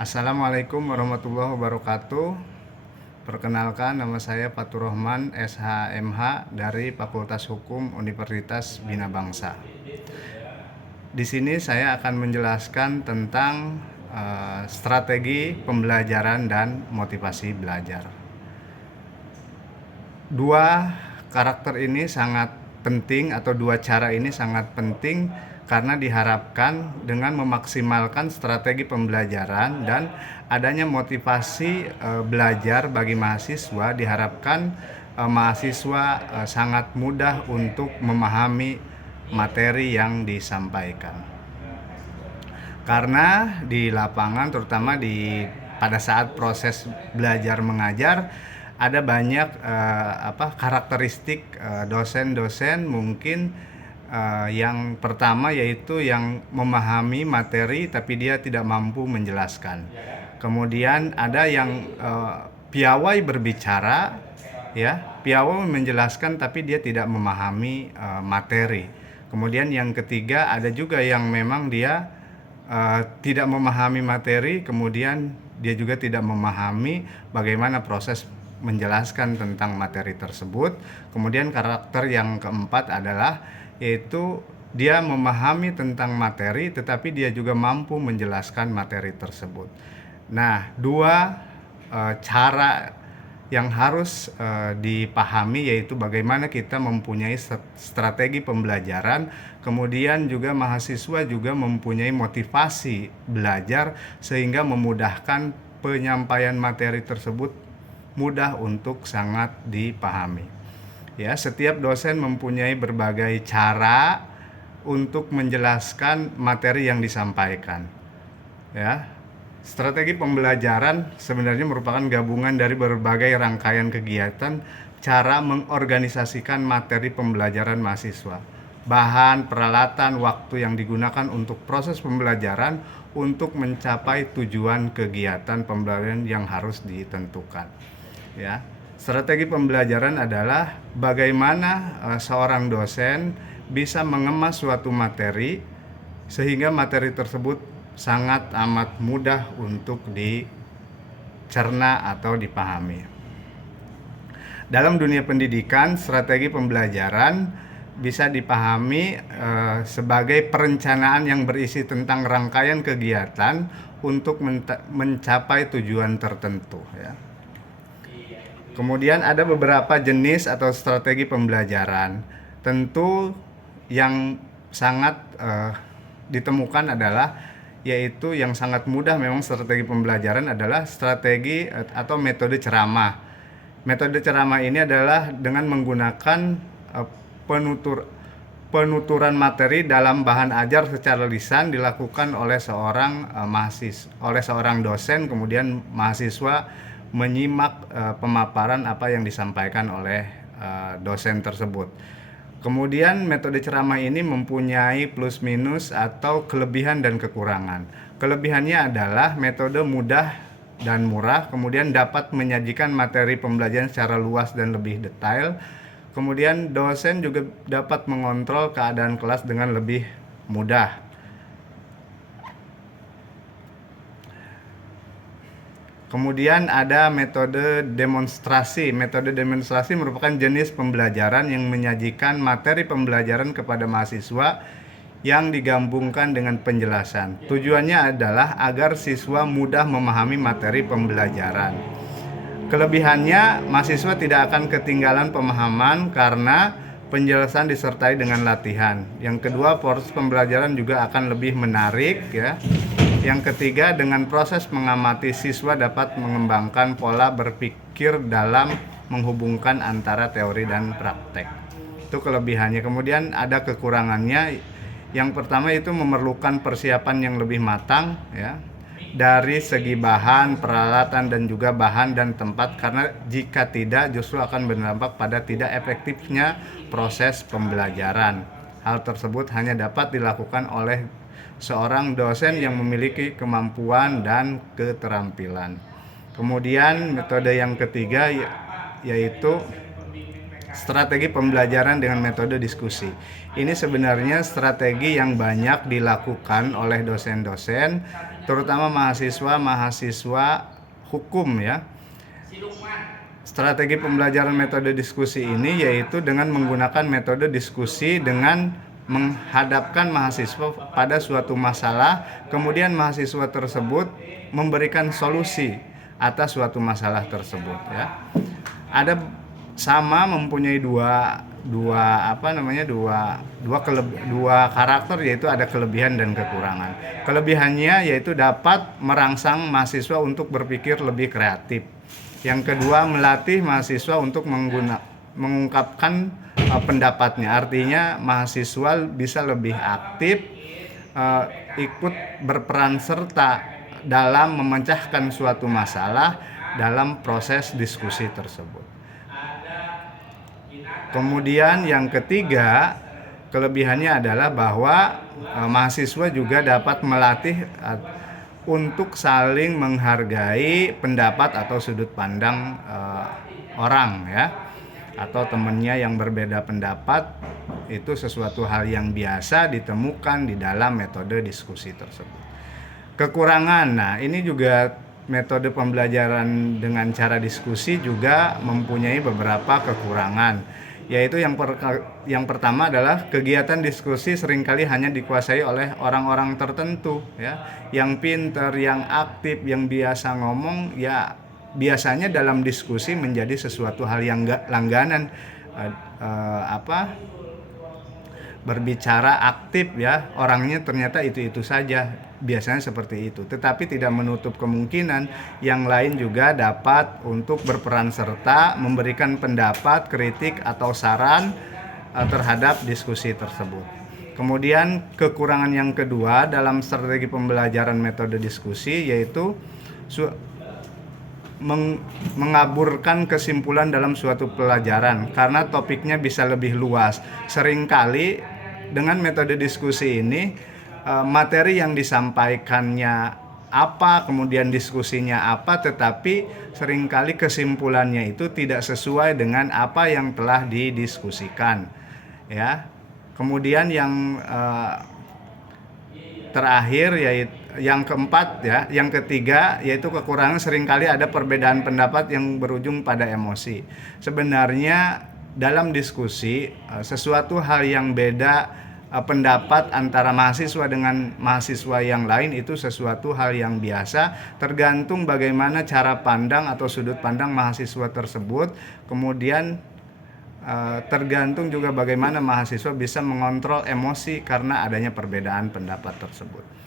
Assalamualaikum warahmatullahi wabarakatuh. Perkenalkan, nama saya Fatur Rahman, SHMH dari Fakultas Hukum Universitas Bina Bangsa. Di sini saya akan menjelaskan tentang strategi pembelajaran dan motivasi belajar. Dua karakter ini sangat penting, atau dua cara ini sangat penting karena diharapkan dengan memaksimalkan strategi pembelajaran dan adanya motivasi belajar bagi mahasiswa, diharapkan mahasiswa sangat mudah untuk memahami materi yang disampaikan. Karena di lapangan, terutama pada saat proses belajar mengajar, ada banyak karakteristik dosen-dosen mungkin yang pertama yaitu yang memahami materi tapi dia tidak mampu menjelaskan. Kemudian ada yang piawai berbicara, piawai menjelaskan tapi dia tidak memahami materi. Kemudian yang ketiga ada juga yang memang dia tidak memahami materi, kemudian dia juga tidak memahami bagaimana proses menjelaskan tentang materi tersebut. Kemudian karakter yang keempat adalah yaitu dia memahami tentang materi tetapi dia juga mampu menjelaskan materi tersebut. Nah, dua cara yang harus dipahami yaitu bagaimana kita mempunyai strategi pembelajaran, kemudian juga mahasiswa juga mempunyai motivasi belajar sehingga memudahkan penyampaian materi tersebut mudah untuk sangat dipahami. Ya, setiap dosen mempunyai berbagai cara untuk menjelaskan materi yang disampaikan. Ya, strategi pembelajaran sebenarnya merupakan gabungan dari berbagai rangkaian kegiatan cara mengorganisasikan materi pembelajaran mahasiswa, bahan, peralatan, waktu yang digunakan untuk proses pembelajaran untuk mencapai tujuan kegiatan pembelajaran yang harus ditentukan. Ya, strategi pembelajaran adalah bagaimana seorang dosen bisa mengemas suatu materi sehingga materi tersebut sangat amat mudah untuk dicerna atau dipahami. Dalam dunia pendidikan, strategi pembelajaran bisa dipahami sebagai perencanaan yang berisi tentang rangkaian kegiatan untuk mencapai tujuan tertentu. Ya. Kemudian ada beberapa jenis atau strategi pembelajaran. Tentu yang sangat ditemukan adalah yaitu yang sangat mudah memang strategi pembelajaran adalah strategi atau metode ceramah. Metode ceramah ini adalah dengan menggunakan penuturan materi dalam bahan ajar secara lisan dilakukan oleh seorang dosen, kemudian mahasiswa menyimak pemaparan apa yang disampaikan oleh dosen tersebut. Kemudian metode ceramah ini mempunyai plus minus atau kelebihan dan kekurangan. Kelebihannya adalah metode mudah dan murah, kemudian dapat menyajikan materi pembelajaran secara luas dan lebih detail. Kemudian dosen juga dapat mengontrol keadaan kelas dengan lebih mudah. Kemudian ada metode demonstrasi. Metode demonstrasi merupakan jenis pembelajaran yang menyajikan materi pembelajaran kepada mahasiswa yang digabungkan dengan penjelasan. Tujuannya adalah agar siswa mudah memahami materi pembelajaran. Kelebihannya, mahasiswa tidak akan ketinggalan pemahaman karena penjelasan disertai dengan latihan. Yang kedua, proses pembelajaran juga akan lebih menarik, ya. Yang ketiga, dengan proses mengamati siswa dapat mengembangkan pola berpikir dalam menghubungkan antara teori dan praktek. Itu kelebihannya. Kemudian ada kekurangannya. Yang pertama itu memerlukan persiapan yang lebih matang, ya, dari segi bahan, peralatan dan juga bahan dan tempat, karena jika tidak justru akan berdampak pada tidak efektifnya proses pembelajaran. Hal tersebut hanya dapat dilakukan oleh seorang dosen yang memiliki kemampuan dan keterampilan. Kemudian metode yang ketiga yaitu Strategi pembelajaran dengan metode diskusi. Ini sebenarnya strategi yang banyak dilakukan oleh dosen-dosen, terutama mahasiswa hukum ya. Strategi pembelajaran metode diskusi ini yaitu dengan menggunakan metode diskusi dengan menghadapkan mahasiswa pada suatu masalah, kemudian mahasiswa tersebut memberikan solusi atas suatu masalah tersebut ya. Ada sama mempunyai dua karakter, yaitu ada kelebihan dan kekurangan. Kelebihannya yaitu dapat merangsang mahasiswa untuk berpikir lebih kreatif. Yang kedua, melatih mahasiswa untuk mengungkapkan pendapatnya. Artinya mahasiswa bisa lebih aktif, ikut berperan serta dalam memecahkan suatu masalah dalam proses diskusi tersebut. Kemudian yang ketiga, kelebihannya adalah bahwa mahasiswa juga dapat melatih untuk saling menghargai pendapat atau sudut pandang orang ya, atau temannya yang berbeda pendapat. Itu sesuatu hal yang biasa ditemukan di dalam metode diskusi tersebut. Kekurangan, nah ini juga metode pembelajaran dengan cara diskusi juga mempunyai beberapa kekurangan, yaitu yang pertama adalah kegiatan diskusi seringkali hanya dikuasai oleh orang-orang tertentu ya, yang pintar, yang aktif, yang biasa ngomong ya. Biasanya dalam diskusi menjadi sesuatu hal yang langganan, berbicara aktif ya, orangnya ternyata itu saja, biasanya seperti itu. Tetapi tidak menutup kemungkinan yang lain juga dapat untuk berperan serta memberikan pendapat, kritik atau saran terhadap diskusi tersebut. Kemudian kekurangan yang kedua dalam strategi pembelajaran metode diskusi yaitu mengaburkan kesimpulan dalam suatu pelajaran karena topiknya bisa lebih luas. Seringkali dengan metode diskusi ini materi yang disampaikannya apa, kemudian diskusinya apa, tetapi seringkali kesimpulannya itu tidak sesuai dengan apa yang telah didiskusikan ya. Kemudian yang terakhir yaitu yang keempat ya, yang ketiga yaitu kekurangan seringkali ada perbedaan pendapat yang berujung pada emosi. Sebenarnya dalam diskusi sesuatu hal yang beda pendapat antara mahasiswa dengan mahasiswa yang lain itu sesuatu hal yang biasa, tergantung bagaimana cara pandang atau sudut pandang mahasiswa tersebut. Kemudian tergantung juga bagaimana mahasiswa bisa mengontrol emosi karena adanya perbedaan pendapat tersebut.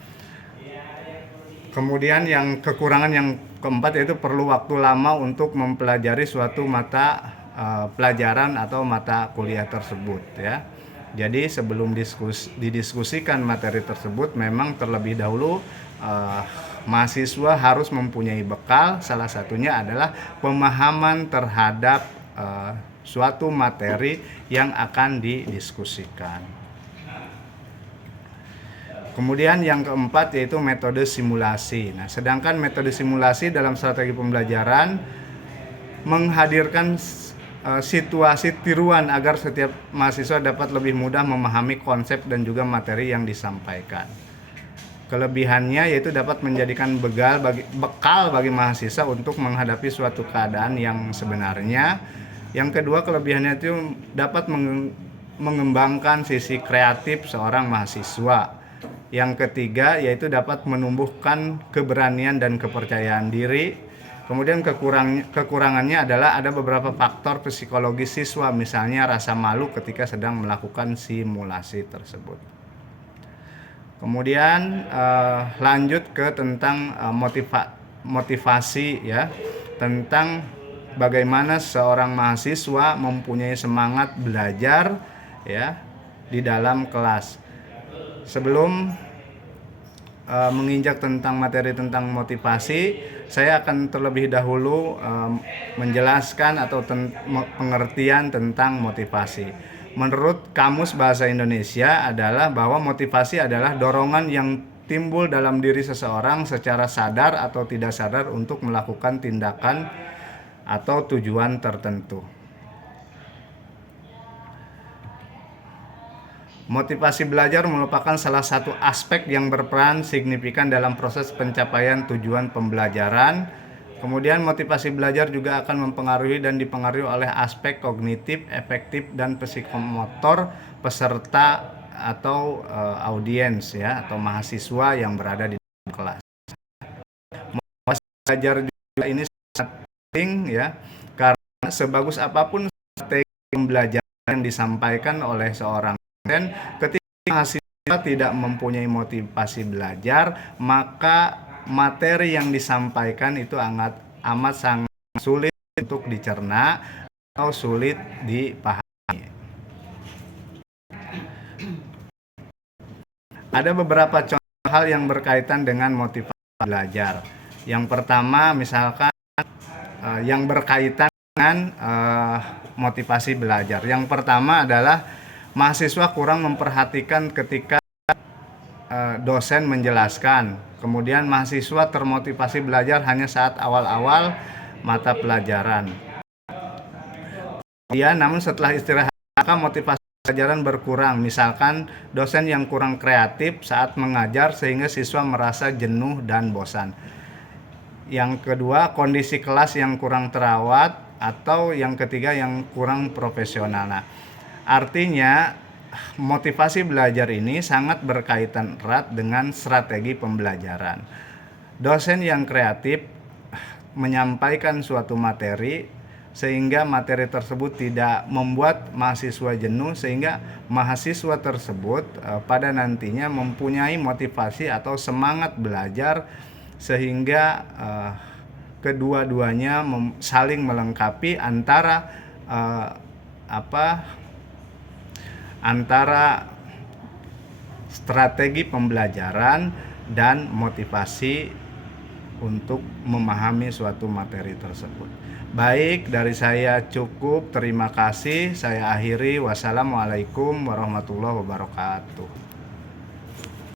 Kemudian yang kekurangan yang keempat yaitu perlu waktu lama untuk mempelajari suatu mata pelajaran atau mata kuliah tersebut ya. Jadi sebelum didiskusikan materi tersebut memang terlebih dahulu mahasiswa harus mempunyai bekal, salah satunya adalah pemahaman terhadap suatu materi yang akan didiskusikan. Kemudian yang keempat yaitu metode simulasi. Nah, sedangkan metode simulasi dalam strategi pembelajaran menghadirkan situasi tiruan agar setiap mahasiswa dapat lebih mudah memahami konsep dan juga materi yang disampaikan. Kelebihannya yaitu dapat menjadikan bekal bagi mahasiswa untuk menghadapi suatu keadaan yang sebenarnya. Yang kedua, kelebihannya itu dapat mengembangkan sisi kreatif seorang mahasiswa. Yang ketiga yaitu dapat menumbuhkan keberanian dan kepercayaan diri. Kemudian kekurangannya adalah ada beberapa faktor psikologis siswa, misalnya rasa malu ketika sedang melakukan simulasi tersebut. Kemudian lanjut ke tentang motivasi ya, tentang bagaimana seorang mahasiswa mempunyai semangat belajar ya di dalam kelas. Sebelum menginjak tentang materi tentang motivasi, saya akan terlebih dahulu menjelaskan atau pengertian tentang motivasi. Menurut Kamus Bahasa Indonesia adalah bahwa motivasi adalah dorongan yang timbul dalam diri seseorang secara sadar atau tidak sadar untuk melakukan tindakan atau tujuan tertentu. Motivasi belajar merupakan salah satu aspek yang berperan signifikan dalam proses pencapaian tujuan pembelajaran. Kemudian motivasi belajar juga akan mempengaruhi dan dipengaruhi oleh aspek kognitif, efektif, dan psikomotor peserta atau audiens ya, atau mahasiswa yang berada di kelas. Motivasi belajar juga ini sangat penting ya, karena sebagus apapun strategi pembelajaran yang disampaikan oleh seorang dosen, ketika mahasiswa tidak mempunyai motivasi belajar, maka materi yang disampaikan itu amat sangat sulit untuk dicerna atau sulit dipahami. Ada beberapa contoh hal yang berkaitan dengan motivasi belajar. Yang pertama, misalkan yang berkaitan dengan motivasi belajar. Yang pertama adalah mahasiswa kurang memperhatikan ketika dosen menjelaskan. Kemudian mahasiswa termotivasi belajar hanya saat awal-awal mata pelajaran. Kemudian namun setelah istirahat maka motivasi pelajaran berkurang. Misalkan dosen yang kurang kreatif saat mengajar sehingga siswa merasa jenuh dan bosan. Yang kedua, kondisi kelas yang kurang terawat, atau yang ketiga yang kurang profesional. Nah, artinya motivasi belajar ini sangat berkaitan erat dengan strategi pembelajaran. Dosen yang kreatif menyampaikan suatu materi sehingga materi tersebut tidak membuat mahasiswa jenuh, sehingga mahasiswa tersebut pada nantinya mempunyai motivasi atau semangat belajar, sehingga kedua-duanya saling melengkapi antara antara strategi pembelajaran dan motivasi untuk memahami suatu materi tersebut. Baik, dari saya cukup. Terima kasih. Saya akhiri. Wassalamualaikum warahmatullahi wabarakatuh.